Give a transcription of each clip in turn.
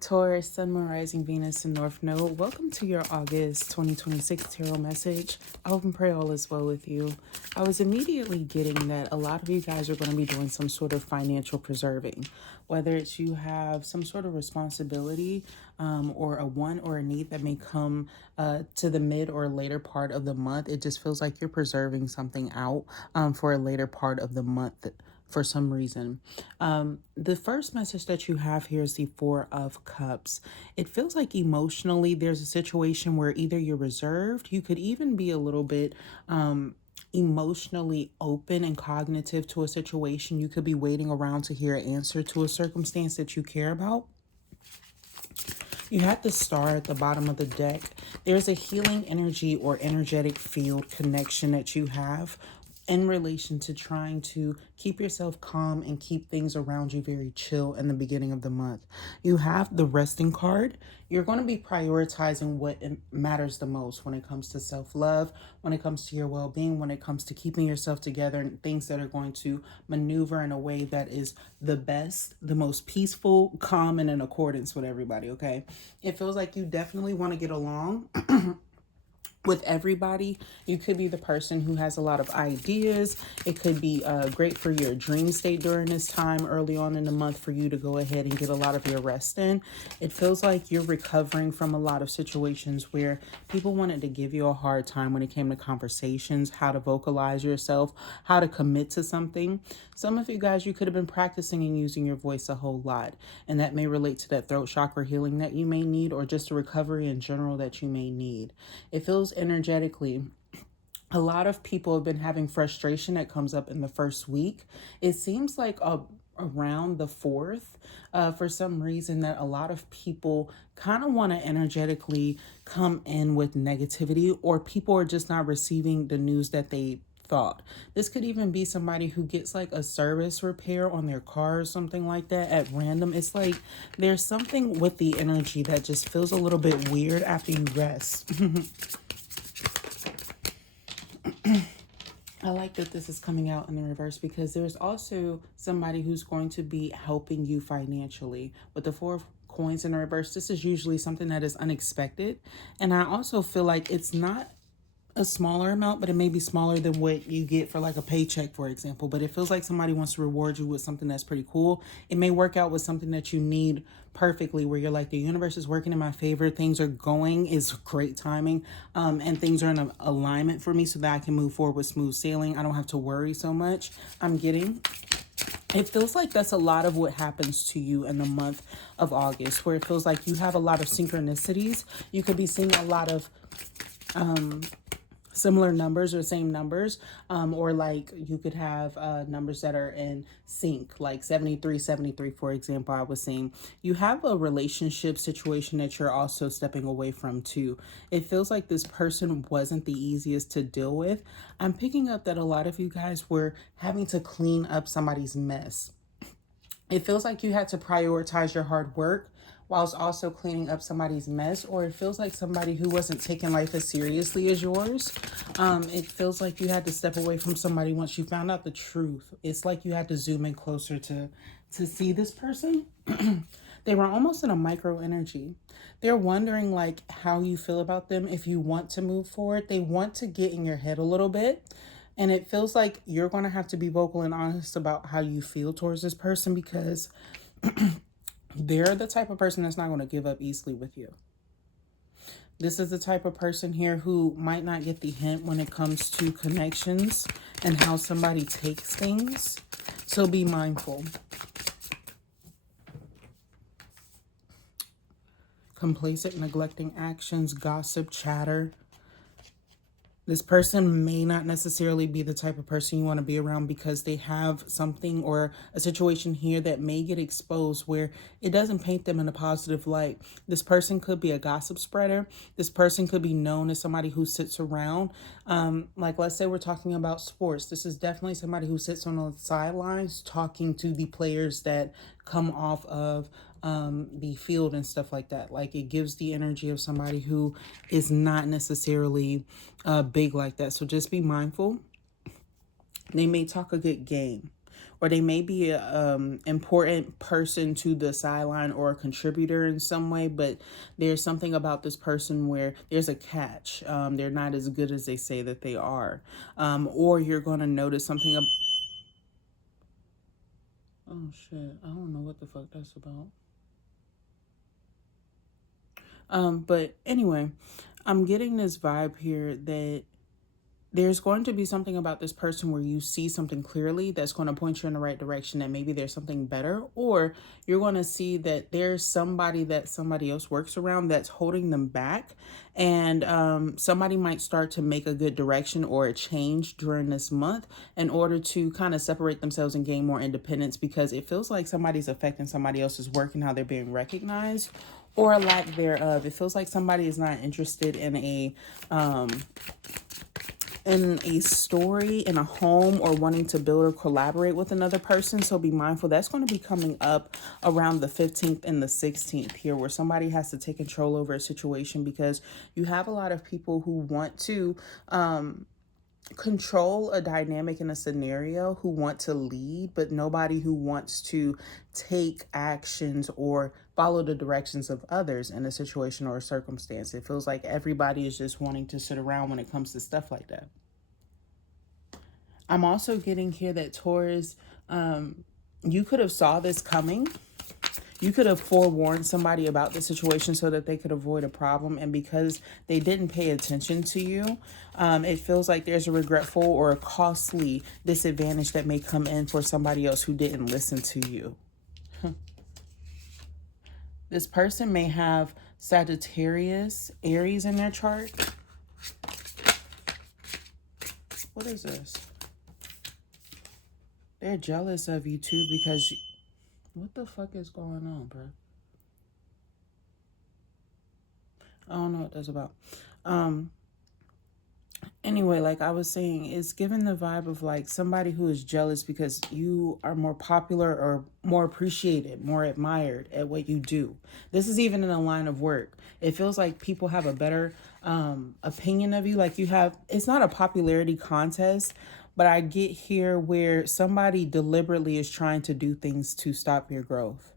Taurus, Sun, Moon, Rising, Venus, and North Node. Welcome to your August 2026 tarot message. I hope and pray all is well with you. I was immediately getting that a lot of you guys are going to be doing some sort of financial preserving, whether it's you have some sort of responsibility or a want or a need that may come to the mid or later part of the month. It just feels like you're preserving something out for a later part of the month for some reason. The first message that you have here is the Four of Cups. It feels like emotionally there's a situation where either you're reserved, you could even be a little bit emotionally open and cognitive to a situation. You could be waiting around to hear an answer to a circumstance that you care about. You had the Star at the bottom of the deck. There's a healing energy or energetic field connection that you have in relation to trying to keep yourself calm and keep things around you very chill in the beginning of the month. You have the Resting card. You're going to be prioritizing what matters the most when it comes to self-love, when it comes to your well-being, when it comes to keeping yourself together, and things that are going to maneuver in a way that is the best, the most peaceful, calm, and in accordance with everybody, okay? It feels like you definitely want to get along with everybody. You could be the person who has a lot of ideas. It could be great for your dream state during this time early on in the month for you to go ahead and get a lot of your rest in. It feels like you're recovering from a lot of situations where people wanted to give you a hard time when it came to conversations, how to vocalize yourself, how to commit to something. Some of you guys, you could have been practicing and using your voice a whole lot, and that may relate to that throat chakra healing that you may need, or just a recovery in general that you may need. It feels energetically, a lot of people have been having frustration that comes up in the first week. It seems like around the 4th, for some reason, that a lot of people kind of want to energetically come in with negativity, or people are just not receiving the news that they thought. This could even be somebody who gets like a service repair on their car or something like that at random. It's like there's something with the energy that just feels a little bit weird after you rest. I like that this is coming out in the reverse, because there's also somebody who's going to be helping you financially. With the Four of Coins in the reverse, this is usually something that is unexpected. And I also feel like it's not a smaller amount, but it may be smaller than what you get for like a paycheck, for example. But it feels like somebody wants to reward you with something that's pretty cool. It may work out with something that you need perfectly, where you're like, the universe is working in my favor, things are going, is great timing, and things are in alignment for me so that I can move forward with smooth sailing. I don't have to worry so much. It feels like that's a lot of what happens to you in the month of August, where it feels like you have a lot of synchronicities. You could be seeing a lot of similar numbers or same numbers, or like you could have numbers that are in sync, like 73, for example. I was saying you have a relationship situation that you're also stepping away from too. It feels like this person wasn't the easiest to deal with. I'm picking up that a lot of you guys were having to clean up somebody's mess. It feels like you had to prioritize your hard work whilst also cleaning up somebody's mess, or it feels like somebody who wasn't taking life as seriously as yours. It feels like you had to step away from somebody once you found out the truth. It's like you had to zoom in closer to see this person. They were almost in a micro energy. They're wondering like how you feel about them, if you want to move forward. They want to get in your head a little bit. And it feels like you're going to have to be vocal and honest about how you feel towards this person, because they're the type of person that's not going to give up easily with you. This is the type of person here who might not get the hint when it comes to connections and how somebody takes things. So be mindful. Complacent, neglecting actions, gossip, chatter. This person may not necessarily be the type of person you want to be around, because they have something or a situation here that may get exposed where it doesn't paint them in a positive light. This person could be a gossip spreader. This person could be known as somebody who sits around. Like, let's say we're talking about sports. This is definitely somebody who sits on the sidelines talking to the players that come off of the field and stuff like that. Like, it gives the energy of somebody who is not necessarily big like that. So just be mindful. They may talk a good game, or they may be a important person to the sideline or a contributor in some way, but there's something about this person where there's a catch. They're not as good as they say that they are. Or you're going to notice something. Oh shit, I don't know what the fuck that's about. But anyway, I'm getting this vibe here that there's going to be something about this person where you see something clearly that's going to point you in the right direction, that maybe there's something better, or you're going to see that there's somebody that somebody else works around that's holding them back. And somebody might start to make a good direction or a change during this month in order to kind of separate themselves and gain more independence, because it feels like somebody's affecting somebody else's work and how they're being recognized, or a lack thereof. It feels like somebody is not interested in a story, in a home, or wanting to build or collaborate with another person. So be mindful. That's going to be coming up around the 15th and the 16th here, where somebody has to take control over a situation, because you have a lot of people who want to control a dynamic in a scenario, who want to lead, but nobody who wants to take actions or follow the directions of others in a situation or a circumstance. It feels like everybody is just wanting to sit around when it comes to stuff like that. I'm also getting here that Taurus, you could have saw this coming. You could have forewarned somebody about the situation so that they could avoid a problem. And because they didn't pay attention to you, it feels like there's a regretful or a costly disadvantage that may come in for somebody else who didn't listen to you. This person may have Sagittarius, Aries in their chart. What is this? They're jealous of you too because what the fuck is going on, bro? I don't know what that's about. Anyway, like I was saying, it's given the vibe of like somebody who is jealous because you are more popular or more appreciated, more admired at what you do. This is even in a line of work. It feels like people have a better opinion of you. Like you have, it's not a popularity contest, but I get here where somebody deliberately is trying to do things to stop your growth,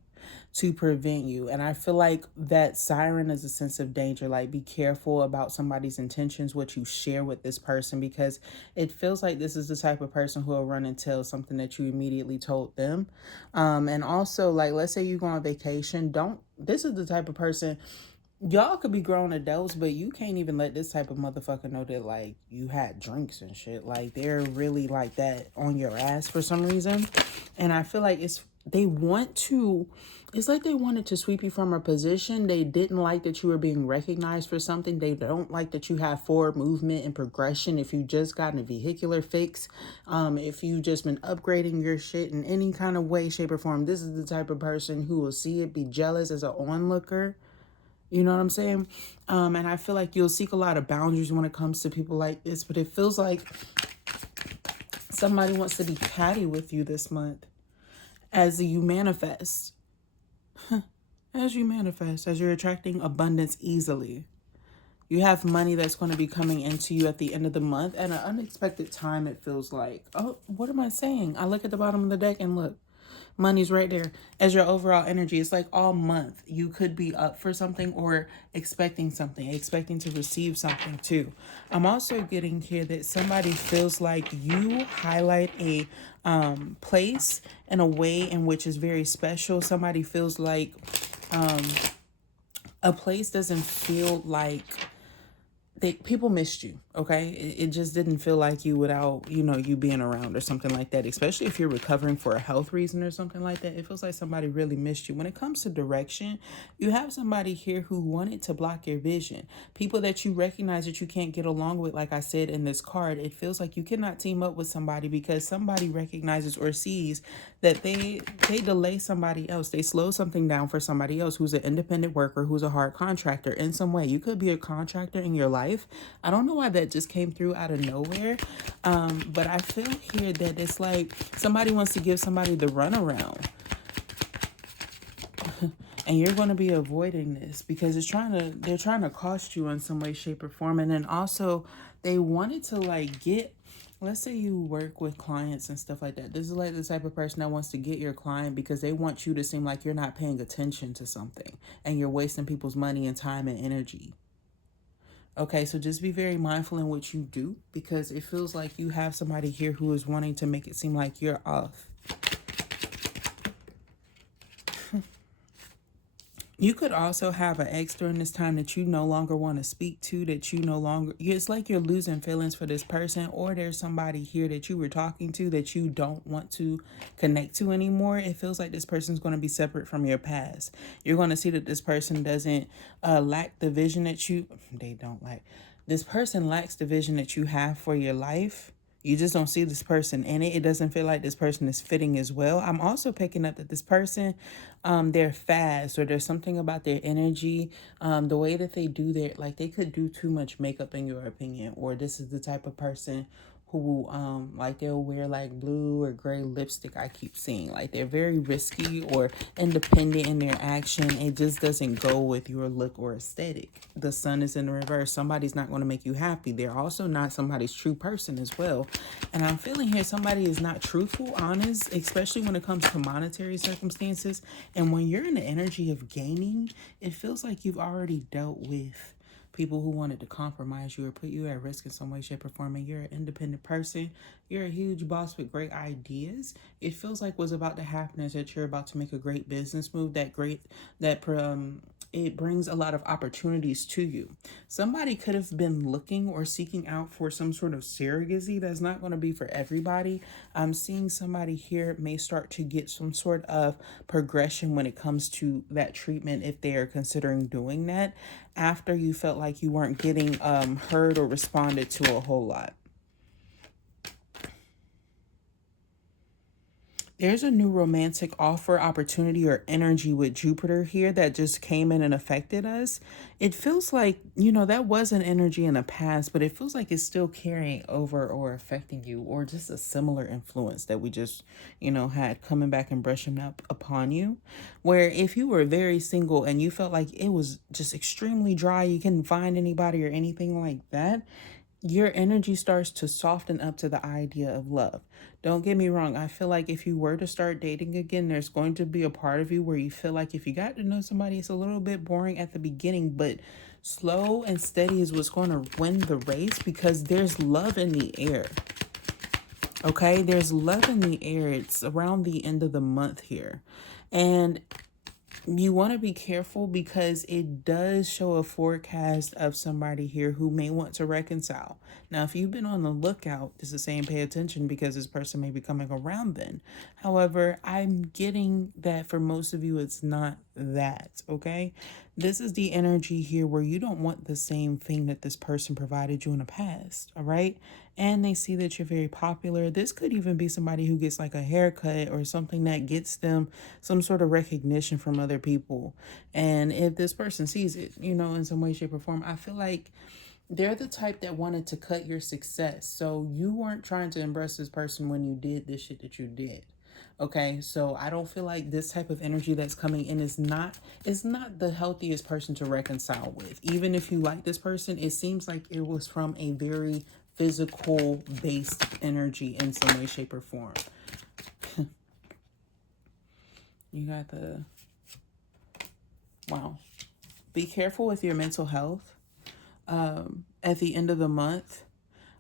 to prevent you. And I feel like that siren is a sense of danger. Like, be careful about somebody's intentions, what you share with this person, because it feels like this is the type of person who will run and tell something that you immediately told them. And also, like, let's say you go on vacation. This is the type of person, y'all could be grown adults, but you can't even let this type of motherfucker know that, like, you had drinks and shit. Like, they're really like that on your ass for some reason. And I feel like it's like they wanted to sweep you from a position. They didn't like that you were being recognized for something. They don't like that you have forward movement and progression. If you just gotten a vehicular fix, if you just been upgrading your shit in any kind of way, shape, or form, this is the type of person who will see it, be jealous as an onlooker. You know what I'm saying? And I feel like you'll seek a lot of boundaries when it comes to people like this, but it feels like somebody wants to be catty with you this month as you manifest. As you're attracting abundance easily. You have money that's going to be coming into you at the end of the month at an unexpected time, it feels like. Oh, what am I saying? I look at the bottom of the deck and look. Money's right there as your overall energy. It's like all month you could be up for something or expecting something, expecting to receive something too. I'm also getting here that somebody feels like you highlight a place in a way in which is very special. Somebody feels like a place doesn't feel like people missed you, okay? It just didn't feel like you without, you being around or something like that, especially if you're recovering for a health reason or something like that. It feels like somebody really missed you. When it comes to direction, you have somebody here who wanted to block your vision. People that you recognize that you can't get along with, like I said in this card, it feels like you cannot team up with somebody because somebody recognizes or sees that they delay somebody else. They slow something down for somebody else who's an independent worker, who's a hard contractor in some way. You could be a contractor in your life. I don't know why that just came through out of nowhere. But I feel here that it's like somebody wants to give somebody the runaround. And you're going to be avoiding this because they're trying to cost you in some way, shape, or form. And then also they wanted to like get Let's say you work with clients and stuff like that. This is like the type of person that wants to get your client because they want you to seem like you're not paying attention to something and you're wasting people's money and time and energy. Okay, so just be very mindful in what you do because it feels like you have somebody here who is wanting to make it seem like you're off. You could also have an ex during this time that you no longer want to speak to, that you no longer, it's like you're losing feelings for this person, or there's somebody here that you were talking to that you don't want to connect to anymore. It feels like this person's going to be separate from your past. You're going to see that this person doesn't lack the vision that they don't lack. This person lacks the vision that you have for your life. You just don't see this person in it. It doesn't feel like this person is fitting as well. I'm also picking up that this person, they're fast, or there's something about their energy, the way that they do their, like they could do too much makeup in your opinion, or this is the type of person who like they'll wear like blue or gray lipstick. I keep seeing like they're very risky or independent in their action. It just doesn't go with your look or aesthetic. The sun is in the reverse. Somebody's not going to make you happy. They're also not somebody's true person as well. And I'm feeling here somebody is not truthful, honest, especially when it comes to monetary circumstances. And when you're in the energy of gaining, it feels like you've already dealt with people who wanted to compromise you or put you at risk in some way, shape, or form. And you're an independent person. You're a huge boss with great ideas. It feels like what's about to happen is that you're about to make a great business move. It brings a lot of opportunities to you. Somebody could have been looking or seeking out for some sort of surrogacy. That's not going to be for everybody. I'm seeing somebody here may start to get some sort of progression when it comes to that treatment if they are considering doing that after you felt like you weren't getting heard or responded to a whole lot. There's a new romantic offer, opportunity, or energy with Jupiter here that just came in and affected us. It feels like, that was an energy in the past, but it feels like it's still carrying over or affecting you, or just a similar influence that we just, had coming back and brushing up upon you. Where if you were very single and you felt like it was just extremely dry, you couldn't find anybody or anything like that, your energy starts to soften up to the idea of love. Don't get me wrong. I feel like if you were to start dating again, there's going to be a part of you where you feel like if you got to know somebody, it's a little bit boring at the beginning, but slow and steady is what's going to win the race because there's love in the air. Okay, there's love in the air. It's around the end of the month here. And you want to be careful because it does show a forecast of somebody here who may want to reconcile. Now, if you've been on the lookout, this is saying pay attention because this person may be coming around then. However, I'm getting that for most of you, it's not that, okay? This is the energy here where you don't want the same thing that this person provided you in the past, all right? And they see that you're very popular. This could even be somebody who gets like a haircut or something that gets them some sort of recognition from other people. And if this person sees it, in some way, shape, or form, I feel like they're the type that wanted to cut your success. So you weren't trying to impress this person when you did this shit that you did. Okay, so I don't feel like this type of energy that's coming in is not the healthiest person to reconcile with. Even if you like this person, it seems like it was from a very physical based energy in some way, shape, or form. You got wow. Be careful with your mental health. At the end of the month,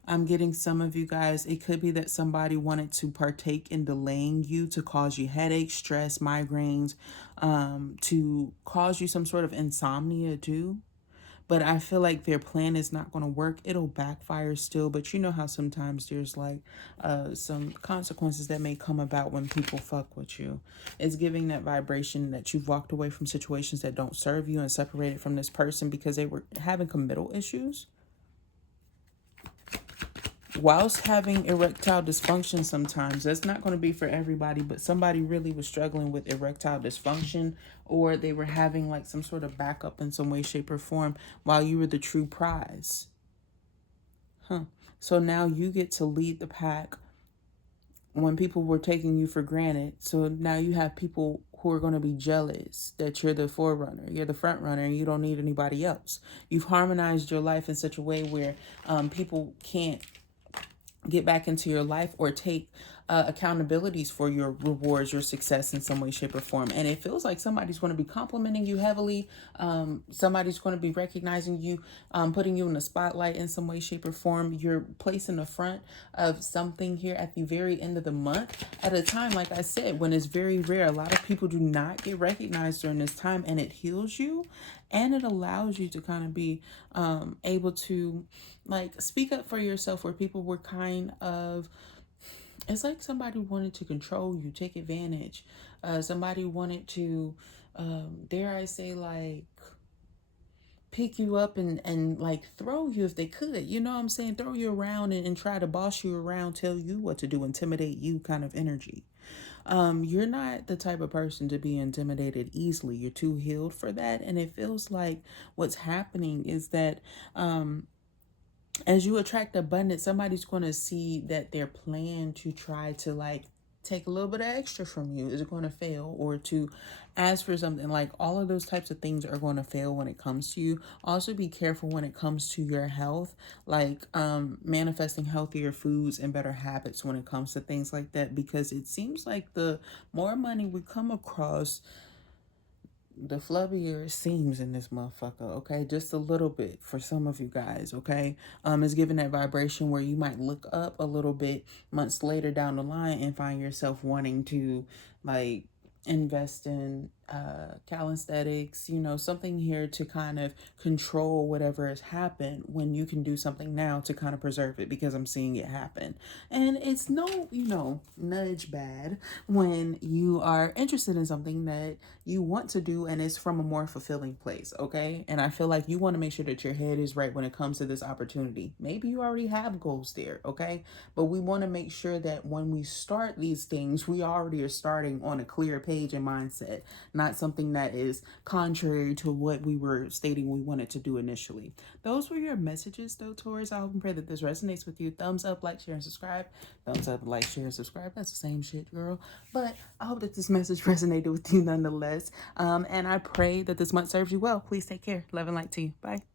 I'm getting some of you guys, it could be that somebody wanted to partake in delaying you to cause you headaches, stress, migraines, to cause you some sort of insomnia too. But I feel like their plan is not going to work. It'll backfire still. But you know how sometimes there's like some consequences that may come about when people fuck with you. It's giving that vibration that you've walked away from situations that don't serve you and separated from this person because they were having committal issues. Whilst having erectile dysfunction sometimes, that's not going to be for everybody, but somebody really was struggling with erectile dysfunction, or they were having like some sort of backup in some way, shape, or form while you were the true prize. So now you get to lead the pack when people were taking you for granted. So now you have people who are going to be jealous that you're the forerunner, you're the front runner, and you don't need anybody else. You've harmonized your life in such a way where people can't get back into your life or take accountabilities for your rewards, your success in some way, shape, or form. And it feels like somebody's going to be complimenting you heavily. Somebody's going to be recognizing you, putting you in the spotlight in some way, shape, or form. You're placed in the front of something here at the very end of the month at a time, like I said, when it's very rare. A lot of people do not get recognized during this time, and it heals you and it allows you to kind of be able to like speak up for yourself, where people were kind of, it's like somebody wanted to control you, take advantage. Somebody wanted to, dare I say, like pick you up and like throw you if they could. You know what I'm saying? Throw you around and try to boss you around, tell you what to do, intimidate you kind of energy. You're not the type of person to be intimidated easily. You're too healed for that. And it feels like what's happening is that as you attract abundance, somebody's going to see that their plan to try to like take a little bit of extra from you is going to fail, or to ask for something, like all of those types of things are going to fail when it comes to you. Also be careful when it comes to your health, like manifesting healthier foods and better habits when it comes to things like that, because it seems like the more money we come across, the flubbier it seems in this motherfucker, okay? Just a little bit for some of you guys, okay? It's giving that vibration where you might look up a little bit months later down the line and find yourself wanting to like invest in calisthenics, you know, something here to kind of control whatever has happened, when you can do something now to kind of preserve it, because I'm seeing it happen. And it's no, you know, nudge bad when you are interested in something that you want to do and it's from a more fulfilling place, okay? And I feel like you want to make sure that your head is right when it comes to this opportunity. Maybe you already have goals there, okay? But we want to make sure that when we start these things, we already are starting on a clear page and mindset, not something that is contrary to what we were stating we wanted to do initially. Those were your messages though, Taurus. I hope and pray that this resonates with you. Thumbs up, like, share, and subscribe. Thumbs up, like, share, and subscribe. That's the same shit, girl. But I hope that this message resonated with you nonetheless. And I pray that this month serves you well. Please take care. Love and light to you. Bye.